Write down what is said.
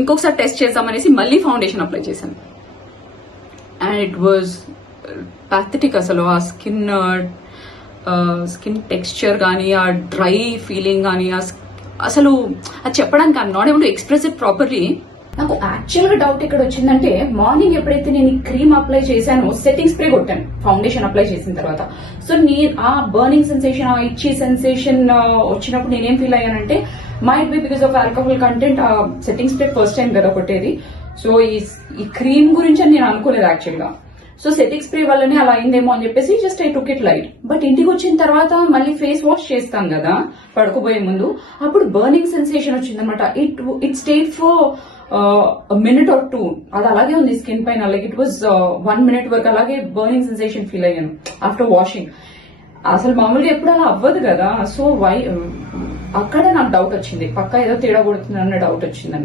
ఇంకొకసారి టెస్ట్ చేద్దామనేసి మళ్ళీ ఫౌండేషన్ అప్లై చేశాను. And it was pathetic. అసలు ఆ స్కిన్ టెక్స్చర్ కానీ, ఆ డ్రై ఫీలింగ్ కానీ, అసలు అది చెప్పడానికి I'm not able to express it properly. నాకు యాక్చువల్ గా డౌట్ ఇక్కడ వచ్చిందంటే, మార్నింగ్ ఎప్పుడైతే నేను ఈ క్రీమ్ అప్లై చేశానో సెట్టింగ్ స్ప్రే కొట్టాను ఫౌండేషన్ అప్లై చేసిన తర్వాత. సో నేను ఆ బర్నింగ్ సెన్సేషన్, ఆ ఇచ్చీ సెన్సేషన్ వచ్చినప్పుడు నేనేం ఫీల్ అయ్యానంటే, might be because of alcohol content. ఆ సెట్టింగ్ స్ప్రే ఫస్ట్ టైం కదా కొట్టేది. సో ఈ క్రీమ్ గురించి అని నేను అనుకోలేదు యాక్చువల్ గా. సో సెట్టింగ్ స్ప్రే వల్లనే అలా అయిందేమో అని చెప్పేసి just I took it light. But ఇంటికి వచ్చిన తర్వాత మళ్ళీ ఫేస్ వాష్ చేస్తాం కదా పడుకోబోయే ముందు, అప్పుడు బర్నింగ్ సెన్సేషన్ వచ్చిందనమాట. It state for minute or 2. అది అలాగే ఉంది స్కిన్ పైన. లైక్ ఇట్ వాజ్ 1 minute వరకు అలాగే బర్నింగ్ సెన్సేషన్ ఫీల్ అయ్యాను ఆఫ్టర్ వాషింగ్. అసలు మామూలుగా ఎప్పుడు అలా అవ్వదు కదా. సో అక్కడే నాకు డౌట్ వచ్చింది, పక్కా ఏదో తేడా కొడుతుంది అన్న డౌట్ వచ్చింది.